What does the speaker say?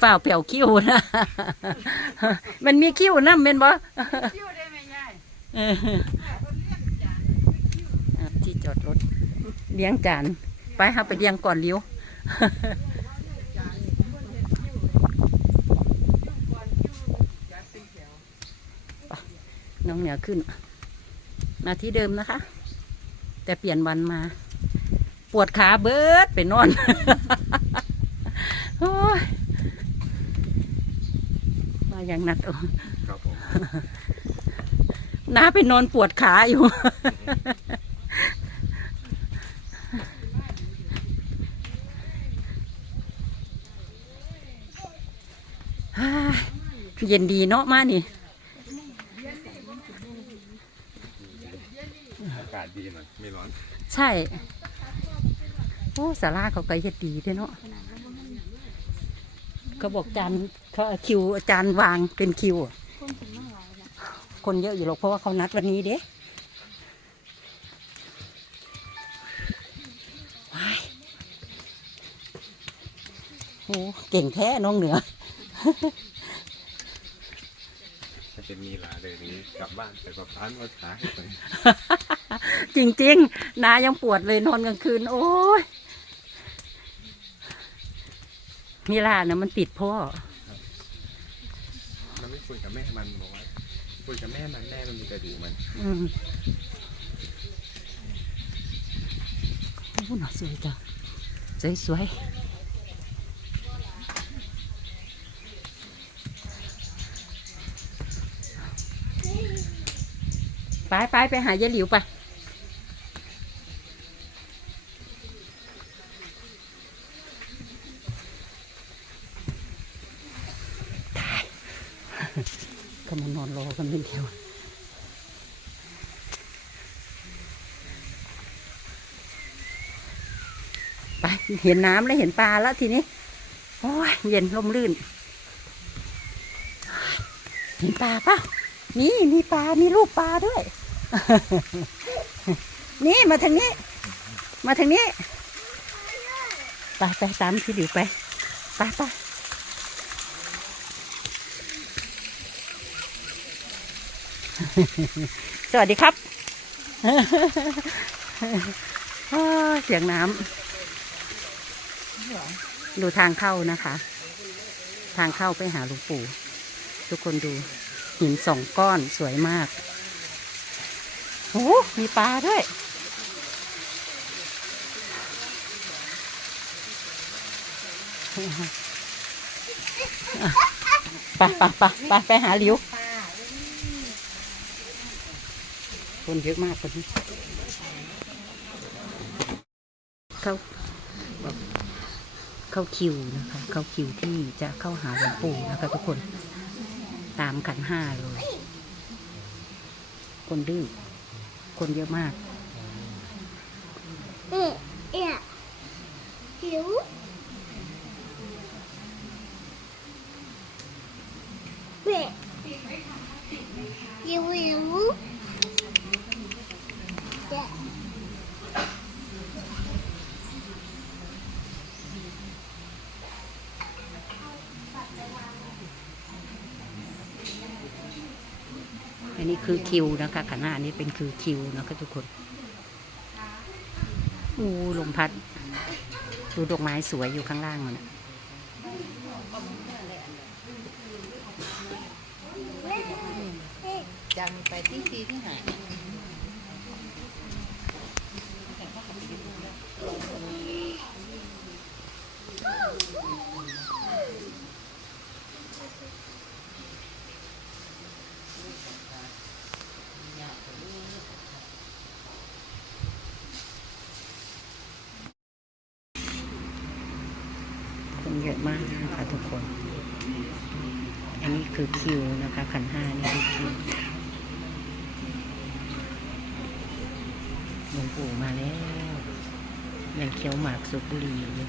ฝ้าวเปียวคิ้วนะ มันมีคิ้วน้ำเป็นบ่คิ้วได้ไหมยายเอออะที่จอดรถ เลี้ยงจาน ไปครับไปเลี้ยงก่อนเลี้ยวน้องเหนือขึ้น มาที่เดิมนะคะ แต่เปลี่ยนวันมา ปวดขาเบิดไปนอน โอ้ยมาอ ย่างนัดเอาครับผมน้าไปนอนปวดขาอยู่ฮ่าเย็นดีเนาะมานี่อากาศดีหน่อยไม่ร้อน ใช่ โอ้สาราเขาก็เฮ็ดดีเด้อเนาะ เขาบอกจานเขาเอาคิวอาจารย์วางเป็นคิวอะคนเยอะอยู่หรอกเพราะว่าเขานัดวันนี้เด้ว้ายโอ้เก่งแท้น้องเหนือ ถ้าเป็นมีลาเลยนี้กลับบ้านไปกับร้านก็ขาให้ไป จริงๆนายังปวดเลยนอนกลางคืน โอ้ย นี่ล่ะนะมันติดพ่อ มันไม่คุยกับแม่มันบอกว่าคุยกับแม่มันแม่มันมีกระดูกมันอืมโอ้หน่าสวยจังสวยสวยไปไปไปหายายหลิวไป เขามานอนรอกันเป็นเดียวไปเห็นน้ำแล้วเห็นปลาแล้วทีนี้ โอ้ยเย็นลมลื่น เห็นปลาปะนี่มีปลา มีรูปปลาด้วย นี่มาทางนี้ มาทางนี้ ไปไปตามพี่ดิวไป ไปไป สวัสดีครับ เสียงน้ำดูทางเข้านะคะ ทางเข้าไปหาหลวงปู่ ทุกคนดูหินสองก้อนสวยมากโอ้มีปลาด้วย ไปไปไปไปไปหาหลิว คนเยอะมากคนนี้เข้าเข้าคิวนะคะ เข้าคิวที่จะเข้าหาหลวงปู่นะคะทุกคน ตามขันห้าเลย คนดื้อ คนเยอะมากเอ๊ะเอ๊ะหิวเอ๊ะหิวหิวเอันนี้คือคิวนะคะขันห้านี้เป็นคือคิวนะคะทุกคนอู้ลมพัด ดูดอกไม้สวยอยู่ข้างล่างมันนะจังไปที่ทีที่ไหน คนเยอะมากนะคะทุกคน อันนี้คือคิวนะคะขันห้านี่คือคิวหลวงปู่มาแล้วยังเคี้ยวหมากสุบุรีอยู่